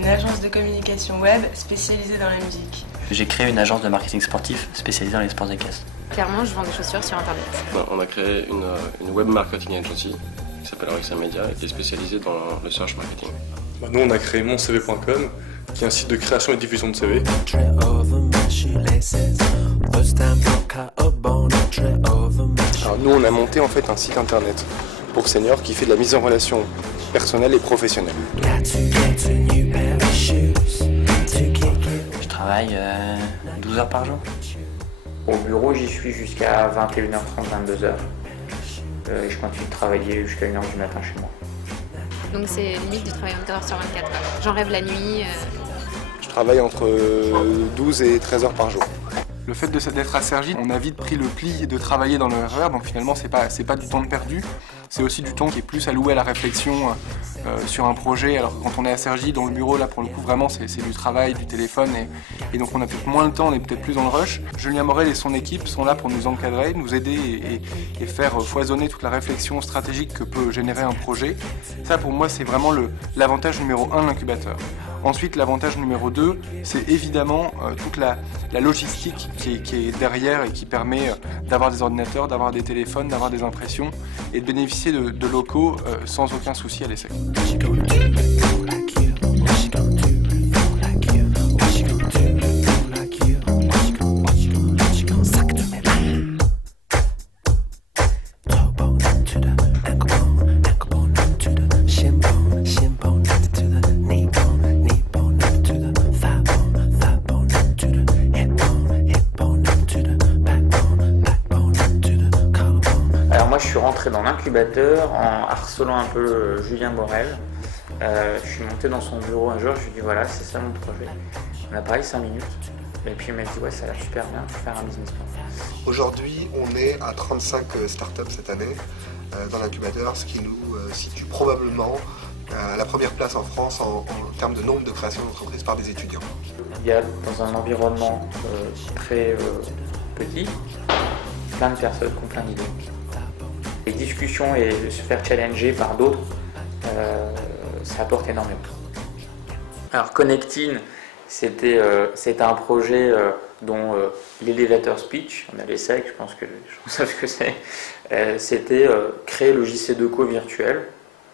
une agence de communication web spécialisée dans la musique. J'ai créé une agence de marketing sportif spécialisée dans les sports équestres. Clairement, je vends des chaussures sur Internet. On a créé une web marketing agency qui s'appelle Oryxa Media et qui est spécialisée dans le search marketing. Nous, on a créé moncv.com, qui est un site de création et diffusion de CV. Alors nous, on a monté en fait un site internet pour seniors qui fait de la mise en relation personnelle et professionnelle. Je travaille 12 heures par jour. Au bureau, j'y suis jusqu'à 21h30, 22h. Et je continue de travailler jusqu'à 1h du matin chez moi. Donc c'est limite du travail 24h sur 24. J'en rêve la nuit. Je travaille entre 12 et 13 heures par jour. Le fait d'être à Cergy, on a vite pris le pli de travailler dans le RER, donc finalement c'est pas du temps de perdu, c'est aussi du temps qui est plus alloué à la réflexion sur un projet. Alors quand on est à Cergy, dans le bureau, là pour le coup vraiment c'est du travail, du téléphone, et donc on a peut-être moins le temps, on est peut-être plus dans le rush. Julien Morel et son équipe sont là pour nous encadrer, nous aider et faire foisonner toute la réflexion stratégique que peut générer un projet. Ça pour moi c'est vraiment l'avantage numéro 1 de l'incubateur. Ensuite, l'avantage numéro 2, c'est évidemment toute la logistique qui est derrière et qui permet d'avoir des ordinateurs, d'avoir des téléphones, d'avoir des impressions et de bénéficier de locaux sans aucun souci à l'essai. Je suis rentré dans l'incubateur en harcelant un peu Julien Morel. Je suis monté dans son bureau un jour, je lui ai dit voilà, c'est ça mon projet. On a parlé 5 minutes et puis il m'a dit ouais, ça a l'air super bien, faut faire un business plan. Aujourd'hui, on est à 35 startups cette année dans l'incubateur, ce qui nous situe probablement à la première place en France en termes de nombre de créations d'entreprises par des étudiants. Il y a dans un environnement très petit, plein de personnes qui ont plein d'idées. Les discussions et se faire challenger par d'autres, ça apporte énormément. Alors Connectin, c'était un projet dont l'élévateur speech, on a l'ESSEC, je pense que les gens savent ce que c'est, c'était créer le JC2Co virtuel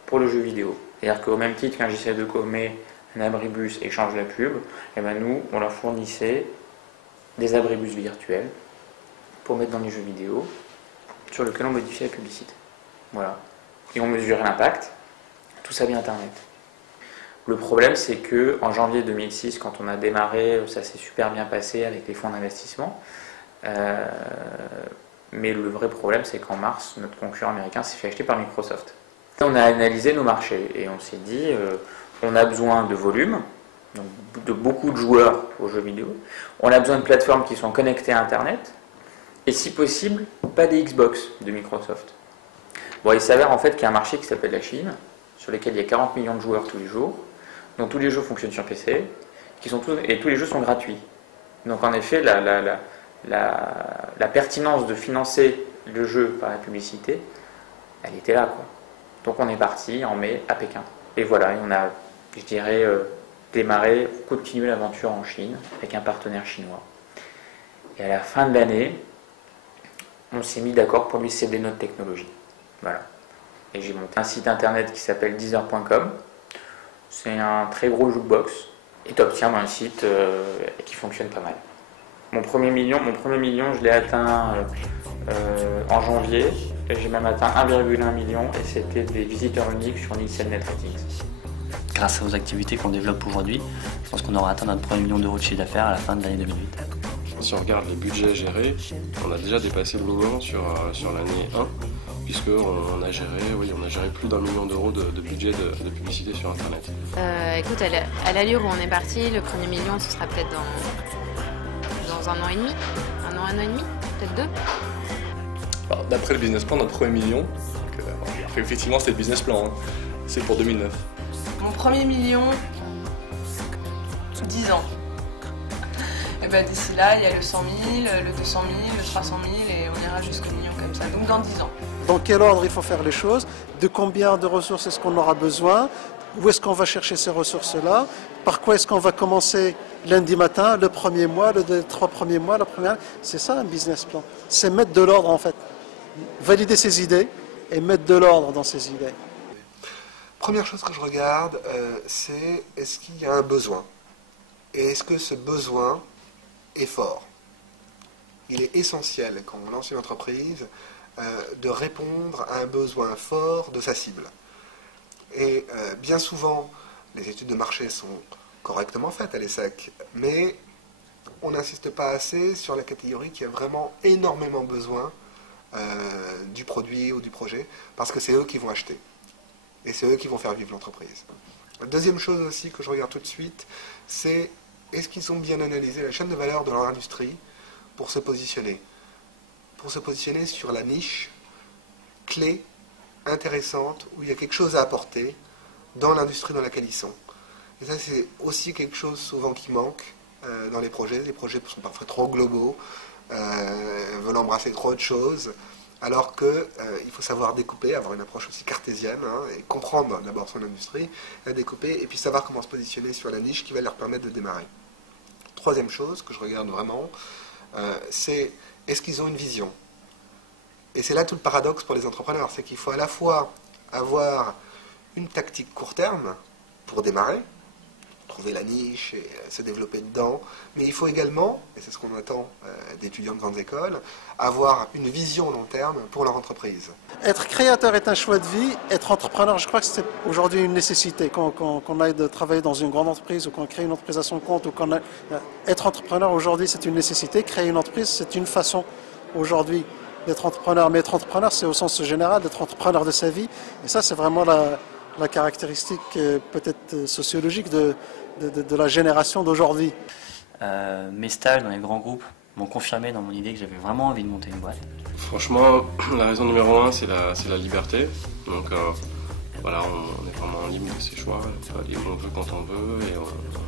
pour le jeu vidéo. C'est-à-dire qu'au même titre qu'un JC2Co met un abribus et change la pub, et ben nous, on leur fournissait des abribus virtuels pour mettre dans les jeux vidéo, sur lequel on modifiait la publicité. Voilà. Et on mesurait l'impact, tout ça via Internet. Le problème, c'est qu'en janvier 2006, quand on a démarré, ça s'est super bien passé avec les fonds d'investissement. Mais le vrai problème, c'est qu'en mars, notre concurrent américain s'est fait acheter par Microsoft. On a analysé nos marchés et on s'est dit, on a besoin de volume, donc de beaucoup de joueurs aux jeux vidéo. On a besoin de plateformes qui sont connectées à Internet. Et si possible, pas des Xbox de Microsoft. Bon, il s'avère en fait qu'il y a un marché qui s'appelle la Chine, sur lequel il y a 40 millions de joueurs tous les jours, dont tous les jeux fonctionnent sur PC, et tous les jeux sont gratuits. Donc en effet, la pertinence de financer le jeu par la publicité, elle était là, quoi. Donc on est parti en mai à Pékin. Et voilà, et on a, je dirais, démarré, continué l'aventure en Chine, avec un partenaire chinois. Et à la fin de l'année, on s'est mis d'accord pour lui céder notre technologie. Voilà. Et j'ai monté un site internet qui s'appelle Deezer.com. C'est un très gros jukebox. Et tu obtiens un site qui fonctionne pas mal. Mon premier million, je l'ai atteint en janvier. Et j'ai même atteint 1,1 million. Et c'était des visiteurs uniques sur Nielsen Net Ratings. Grâce aux activités qu'on développe aujourd'hui, je pense qu'on aura atteint notre premier million d'euros de chiffre d'affaires à la fin de l'année 2008. Si on regarde les budgets gérés, on a déjà dépassé le million sur l'année 1, puisqu'on a géré plus d'1 million d'euros de budget de publicité sur Internet. Écoute, à l'allure où on est parti, le premier million, ce sera peut-être dans 1 an et demi. 1 an, 1 an et demi, peut-être 2. D'après le business plan, notre premier million, après effectivement c'est le business plan, hein, c'est pour 2009. Mon premier million, 10 ans. Et ben d'ici là, il y a le 100 000, le 200 000, le 300 000 et on ira jusqu'au million comme ça. Donc dans 10 ans. Dans quel ordre il faut faire les choses, de combien de ressources est-ce qu'on aura besoin, où est-ce qu'on va chercher ces ressources-là, par quoi est-ce qu'on va commencer lundi matin, le premier mois, les 3 premiers mois, la première. C'est ça un business plan. C'est mettre de l'ordre en fait. Valider ses idées et mettre de l'ordre dans ses idées. Première chose que je regarde, c'est est-ce qu'il y a un besoin? Et est-ce que ce besoin est fort? Il est essentiel quand on lance une entreprise de répondre à un besoin fort de sa cible. Et bien souvent, les études de marché sont correctement faites à l'ESSEC, mais on n'insiste pas assez sur la catégorie qui a vraiment énormément besoin du produit ou du projet, parce que c'est eux qui vont acheter. Et c'est eux qui vont faire vivre l'entreprise. La deuxième chose aussi que je regarde tout de suite, c'est est-ce qu'ils ont bien analysé la chaîne de valeur de leur industrie pour se positionner sur la niche clé, intéressante, où il y a quelque chose à apporter dans l'industrie dans laquelle ils sont. Et ça, c'est aussi quelque chose souvent qui manque dans les projets. Les projets sont parfois trop globaux, veulent embrasser trop de choses, alors qu'il faut savoir découper, avoir une approche aussi cartésienne, et comprendre d'abord son industrie, la découper, et puis savoir comment se positionner sur la niche qui va leur permettre de démarrer. Troisième chose que je regarde vraiment, c'est est-ce qu'ils ont une vision? Et c'est là tout le paradoxe pour les entrepreneurs, c'est qu'il faut à la fois avoir une tactique court terme pour démarrer, trouver la niche et se développer dedans, mais il faut également, et c'est ce qu'on attend d'étudiants de grandes écoles, avoir une vision long terme pour leur entreprise. Être créateur est un choix de vie, être entrepreneur, je crois que c'est aujourd'hui une nécessité. Qu'on aille de travailler dans une grande entreprise ou qu'on crée une entreprise à son compte, être entrepreneur aujourd'hui c'est une nécessité, créer une entreprise c'est une façon aujourd'hui d'être entrepreneur, mais être entrepreneur c'est au sens général d'être entrepreneur de sa vie, et ça c'est vraiment la caractéristique peut-être sociologique de la génération d'aujourd'hui. Mes stages dans les grands groupes m'ont confirmé dans mon idée que j'avais vraiment envie de monter une boîte. Franchement, la raison numéro 1, c'est la liberté. Donc voilà, on est vraiment libre de ses choix, libre on veut quand on veut, et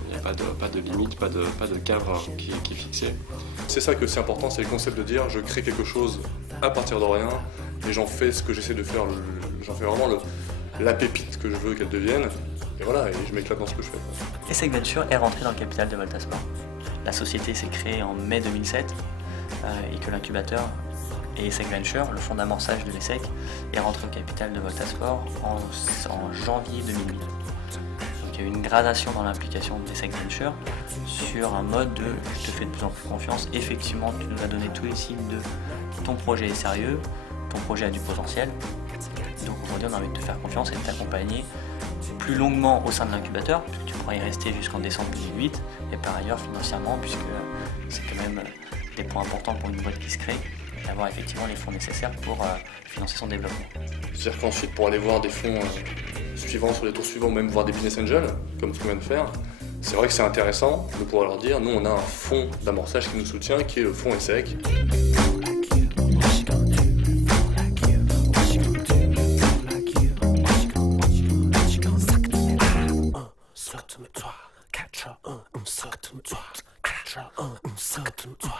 il n'y a pas de limite, pas de cadre qui est fixé. C'est ça que c'est important, c'est le concept de dire je crée quelque chose à partir de rien et j'en fais ce que j'essaie de faire, j'en fais vraiment la pépite que je veux qu'elle devienne, et voilà, et je m'éclate dans ce que je fais. ESSEC Venture est rentré dans le capital de Voltasport. La société s'est créée en mai 2007 et que l'incubateur et ESSEC Venture, le fonds d'amorçage de l'ESSEC, est rentré au capital de Voltasport en janvier 2008. Donc il y a eu une gradation dans l'implication de l'ESSEC Venture sur un mode de je te fais de plus en plus confiance, effectivement tu nous as donné tous les signes de ton projet est sérieux, ton projet a du potentiel. Donc aujourd'hui on a envie de te faire confiance et de t'accompagner plus longuement au sein de l'incubateur, puisque tu pourras y rester jusqu'en décembre 2008, et par ailleurs financièrement, puisque c'est quand même des points importants pour une boîte qui se crée, d'avoir effectivement les fonds nécessaires pour financer son développement. C'est-à-dire qu'ensuite pour aller voir des fonds suivants sur les tours suivants, ou même voir des business angels, comme ce qu'on vient de faire, c'est vrai que c'est intéressant de pouvoir leur dire, nous on a un fonds d'amorçage qui nous soutient, qui est le fonds ESSEC. Toi, 4, 1, 5, 3, 4, 1, 5, 3.